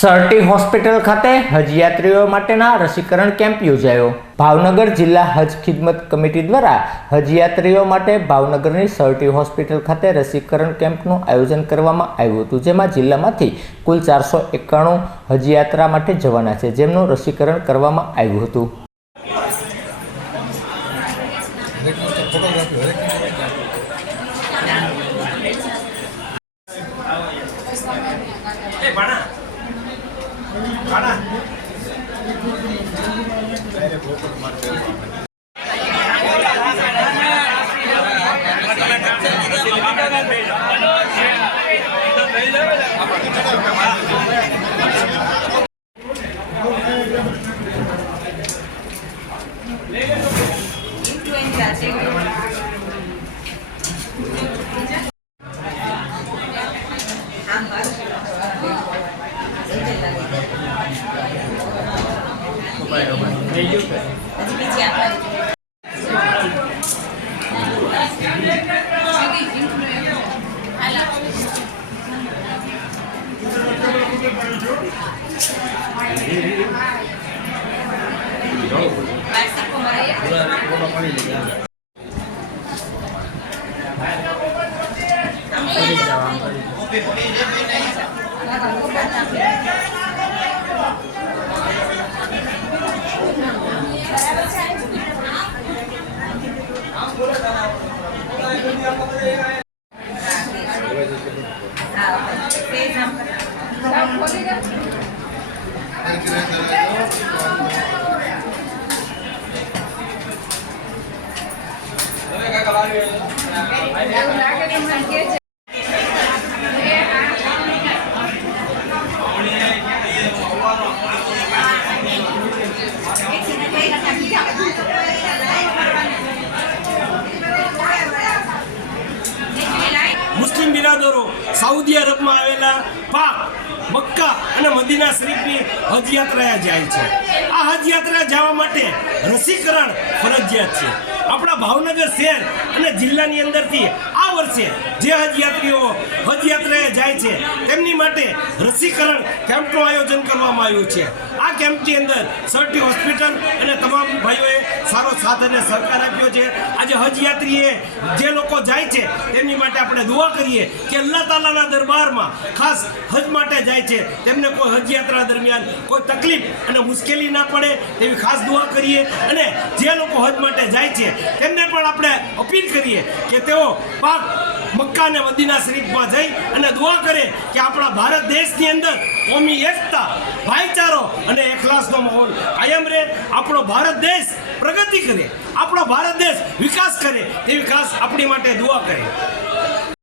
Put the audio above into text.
Sir T hospital ખાતે હજ યાત્રીઓ માટેના રસીકરણ કેમ્પ યોજાયો। ભાવનગર જિલ્લા હજ ખિદમત કમિટી દ્વારા હજ યાત્રીઓ માટે ભાવનગરની સરટી હોસ્પિટલ ખાતે રસીકરણ કેમ્પનું આયોજન કરવામાં આવ્યું હતું, જેમાં જિલ્લામાંથી કુલ 491 હજ યાત્રા માટે જવાના છે, જેમનું રસીકરણ કરવામાં આવ્યું હતું। मुस्लिम बिरादरो सऊदी अरब में आवेला पाक मक्का અને મદીના શરીફની હજ યાત્રા જાય છે। આ હજ યાત્રા જવા માટે રસીકરણ ફરજિયાત છે। આપણા ભાવનગર શહેર અને જિલ્લાની અંદરથી આ વર્ષે જે હજ યાત્રીઓ હજ યાત્રાએ જાય છે તેમની માટે રસીકરણ કેમ્પનું આયોજન કરવામાં આવ્યું છે। આ કેમ્પની અંદર સરટી હોસ્પિટલ અને તમામ ભાઈઓએ સારો સાથ અને સહકાર આપ્યો છે। આજે હજ યાત્રીએ જે લોકો જાય છે તેમની માટે આપણે દુઆ કરીએ કે અલ્લાહ તાલાના દરબારમાં ખાસ હજ માટે જાય છે તેમને કોઈ હજ યાત્રા દરમિયાન કોઈ તકલીફ અને મુશ્કેલી ના પડે તેવી ખાસ દુઆ કરીએ। અને જે લોકો હજ માટે જાય છે તેમને પણ આપણે અપીલ કરીએ કે તેઓ પાક મક્કા અને મદીના શરીફમાં જઈ અને દુઆ કરે કે આપણા ભારત દેશની અંદર કોમી એકતા, ભાઈચારો અને એકલાસનો માહોલ કાયમ રહે, આપણો ભારત દેશ પ્રગતિ કરે, આપણો ભારત દેશ વિકાસ કરે તેવી ખાસ આપણી માટે દુઆ કરે।